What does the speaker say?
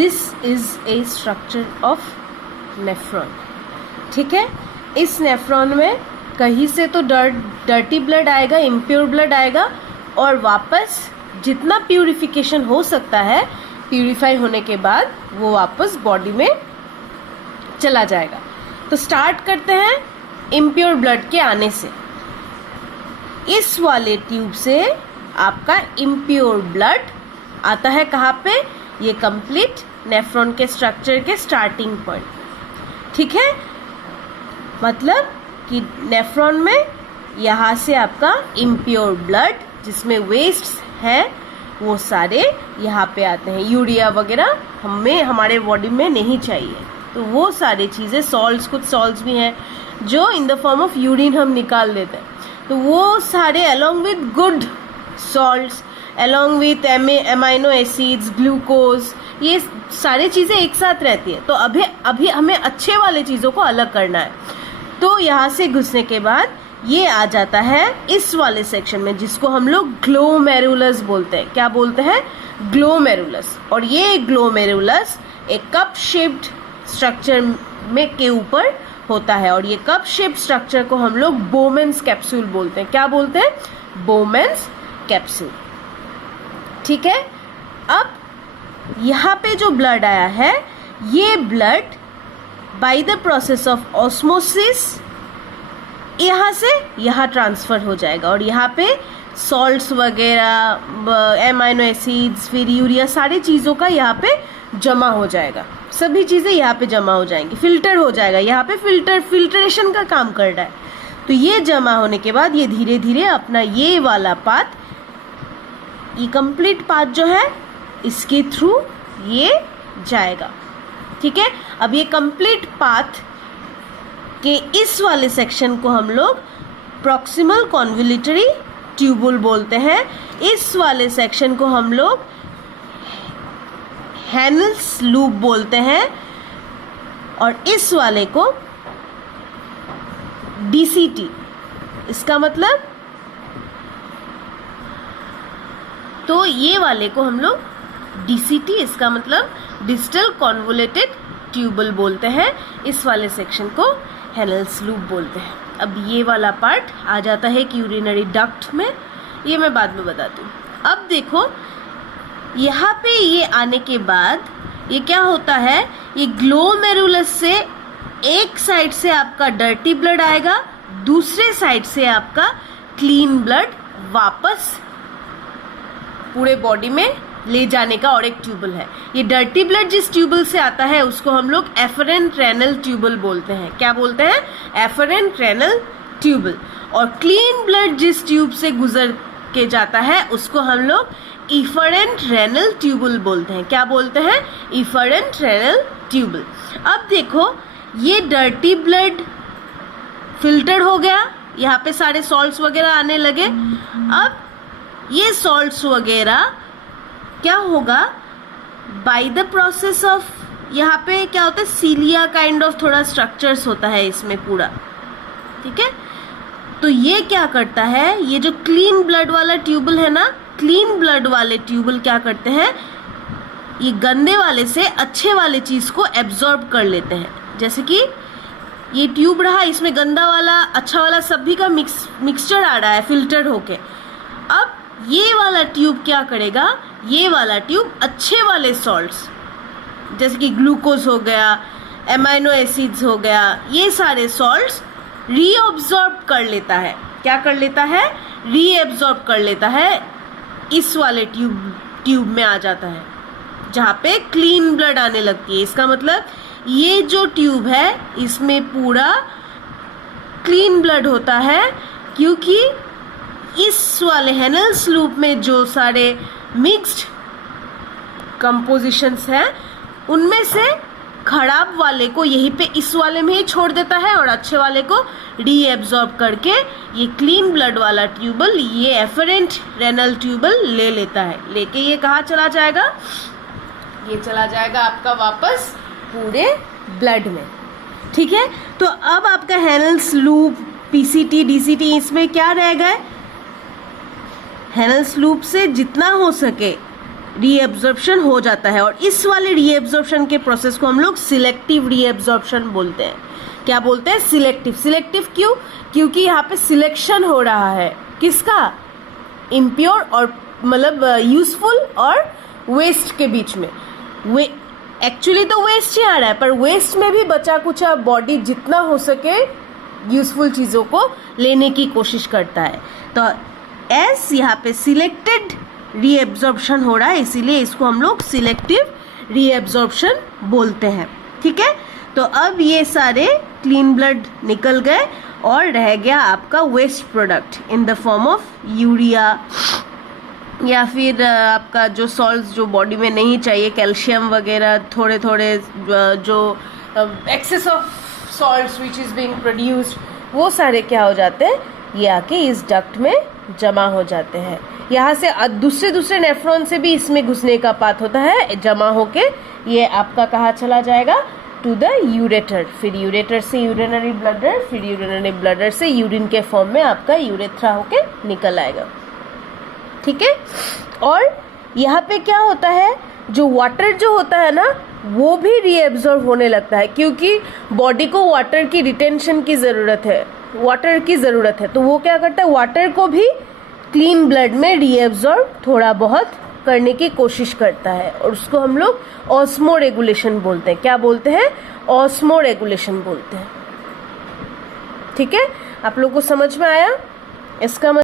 This is a structure of nephron. ठीक है, इस नेफ्रॉन में कहीं से तो डर्टी ब्लड आएगा, इम्प्योर ब्लड आएगा, और वापस जितना प्यूरिफिकेशन हो सकता है, प्यूरिफाई होने के बाद वो वापस बॉडी में चला जाएगा। तो स्टार्ट करते हैं इम्प्योर ब्लड के आने से। इस वाले ट्यूब से आपका इम्प्योर ब्लड आता है कहाँ पे? ये कंप्लीट नेफ्रॉन के स्ट्रक्चर के स्टार्टिंग पॉइंट। ठीक है, मतलब कि नेफ्रॉन में यहाँ से आपका इम्प्योर ब्लड जिसमें वेस्ट है वो सारे यहाँ पे आते हैं। यूरिया वगैरह हमें हमारे बॉडी में नहीं चाहिए, तो वो सारी चीज़ें, सॉल्ट्स, कुछ सॉल्ट्स भी हैं जो इन द फॉर्म ऑफ यूरिन हम निकाल देते हैं, तो वो सारे along with good salts, along with amino acids, glucose, ये सारी चीज़ें एक साथ रहती है। तो अभी हमें अच्छे वाले चीज़ों को अलग करना है। तो यहाँ से घुसने के बाद ये आ जाता है इस वाले सेक्शन में, जिसको हम लोग ग्लोमेरुलस बोलते हैं। क्या बोलते हैं? ग्लोमेरुलस। और ये ग्लोमेरुलस एक कप शेप्ड स्ट्रक्चर में के ऊपर होता है, और ये कप शेप्ड स्ट्रक्चर को हम लोग बोमेन्स कैप्सूल बोलते हैं। क्या बोलते हैं? Bowman's capsule. ठीक है, अब यहाँ पे जो ब्लड आया है, ये blood by the process of osmosis यहाँ से यहाँ ट्रांसफर हो जाएगा, और यहाँ पे सॉल्ट्स वगैरह, एमाइनो एसिड्स, फिर यूरिया, सारी चीज़ों का यहाँ पे जमा हो जाएगा। सभी चीज़ें यहाँ पे जमा हो जाएंगी, फिल्टर हो जाएगा। यहाँ पे फिल्ट्रेशन का काम कर रहा है। तो ये जमा होने के बाद ये धीरे धीरे अपना ये वाला पाथ, ये कंप्लीट पाथ जो है, इसके थ्रू ये जाएगा। ठीक है, अब ये कंप्लीट पाथ के इस वाले सेक्शन को हम लोग प्रॉक्सिमल कॉन्वोल्यूटरी ट्यूबुल बोलते हैं। इस वाले सेक्शन को हम लोग हैनल्स लूप बोलते हैं, और इस वाले को डीसीटी। इसका मतलब, तो ये वाले को हम लोग डीसीटी, इसका मतलब डिस्टल कॉन्वोलेटेड ट्यूबल बोलते हैं। इस वाले सेक्शन को हैनल्स लूप बोलते हैं। अब ये वाला पार्ट आ जाता है कि यूरिनरी डक्ट में, ये मैं बाद में बताती हूँ। अब देखो, यहाँ पे ये आने के बाद ये क्या होता है, ये ग्लोमेरुलस से एक साइड से आपका डर्टी ब्लड आएगा, दूसरे साइड से आपका क्लीन ब्लड वापस पूरे बॉडी में ले जाने का और एक ट्यूबल है। ये डर्टी ब्लड जिस ट्यूबल से आता है उसको हम लोग एफरेंट रेनल ट्यूबल बोलते हैं। क्या बोलते हैं? Efferent renal tubule. और क्लीन ब्लड जिस ट्यूब से गुजर के जाता है उसको हम लोग इफरेंट रेनल ट्यूबल बोलते हैं। क्या बोलते हैं? Efferent renal tubule. अब देखो, ये डर्टी ब्लड फिल्टर हो गया, यहाँ पे सारे सॉल्ट्स वगैरह आने लगे। अब ये सॉल्ट्स वगैरह क्या होगा, बाय द प्रोसेस ऑफ, यहाँ पे क्या होता है, सीलिया काइंड ऑफ थोड़ा स्ट्रक्चर्स होता है इसमें पूरा। ठीक है, तो ये क्या करता है, ये जो क्लीन ब्लड वाला ट्यूबल है ना, क्लीन ब्लड वाले ट्यूबल क्या करते हैं, ये गंदे वाले से अच्छे वाले चीज को एब्जॉर्ब कर लेते हैं। जैसे कि ये ट्यूब रहा, इसमें गंदा वाला अच्छा वाला सभी का मिक्सचर आ रहा है फिल्टर होके। अब ये वाला ट्यूब क्या करेगा, ये वाला ट्यूब अच्छे वाले सॉल्ट्स जैसे कि ग्लूकोज हो गया, एमाइनो एसिड्स हो गया, ये सारे सॉल्ट्स रीअब्सॉर्ब कर लेता है। क्या कर लेता है? रीअब्सॉर्ब कर लेता है, इस वाले ट्यूब में आ जाता है जहाँ पे क्लीन ब्लड आने लगती है। इसका मतलब ये जो ट्यूब है इसमें पूरा क्लीन ब्लड होता है, क्योंकि इस वाले हैनल्स लूप में जो सारे मिक्स्ड कंपोजिशंस हैं उनमें से खराब वाले को यहीं पे इस वाले में ही छोड़ देता है, और अच्छे वाले को रीएब्जॉर्ब करके ये क्लीन ब्लड वाला ट्यूबल, ये एफरेंट रेनल ट्यूबल ले लेता है। लेके ये कहाँ चला जाएगा? ये चला जाएगा आपका वापस पूरे ब्लड में। ठीक है, तो अब आपका हैनल्स लूप, पीसीटी, डीसीटी, इसमें क्या रह गए, हैनल्स लूप से जितना हो सके रीएब्जॉर्प्शन हो जाता है। और इस वाले रीएब्जॉर्प्शन के प्रोसेस को हम लोग सिलेक्टिव रीएब्जॉर्प्शन बोलते हैं। क्या बोलते हैं? सिलेक्टिव। सिलेक्टिव क्यों? क्योंकि यहाँ पे सिलेक्शन हो रहा है किसका? इम्प्योर और मतलब यूजफुल और वेस्ट के बीच में। एक्चुअली तो वेस्ट ही आ रहा है, पर वेस्ट में भी बचा कुचा बॉडी जितना हो सके यूजफुल चीज़ों को लेने की कोशिश करता है। तो एस यहाँ पे सिलेक्टेड रीएब्जॉर्प्शन हो रहा है, इसीलिए इसको हम लोग सिलेक्टिव रीएब्जॉर्प्शन बोलते हैं। ठीक है, तो अब ये सारे क्लीन ब्लड निकल गए और रह गया आपका waste product in the form of urea, या फिर आपका जो सॉल्ट्स जो बॉडी में नहीं चाहिए, कैल्शियम वगैरह, थोड़े थोड़े जो excess of salts which is being produced, वो सारे क्या हो जाते हैं? ये आके इस डक्ट में जमा हो जाते हैं। यहाँ से दूसरे नेफ्रॉन से भी इसमें घुसने का पाथ होता है, जमा होके ये आपका कहाँ चला जाएगा? To the ureter. फिर यूरेटर से यूरिनरी ब्लडर, फिर यूरिनरी ब्लडर से यूरिन के फॉर्म में आपका यूरेथ्रा होके निकल आएगा। ठीक है, और यहाँ पे क्या होता है? जो वाटर जो होता है ना, वो भी रीएब्जॉर्ब होने लगता है, क्योंकि बॉडी को वाटर की रिटेंशन की ज़रूरत है, वाटर की ज़रूरत है। तो वो क्या करता है? वाटर को भी क्लीन ब्लड में रीएब्जॉर्ब थोड़ा बहुत करने की कोशिश करता है, और उसको हम लोग ऑस्मो रेगुलेशन बोलते हैं। क्या बोलते हैं? ऑस्मो रेगुलेशन बोलते हैं। ठीक है, आप लोग को समझ में आया इसका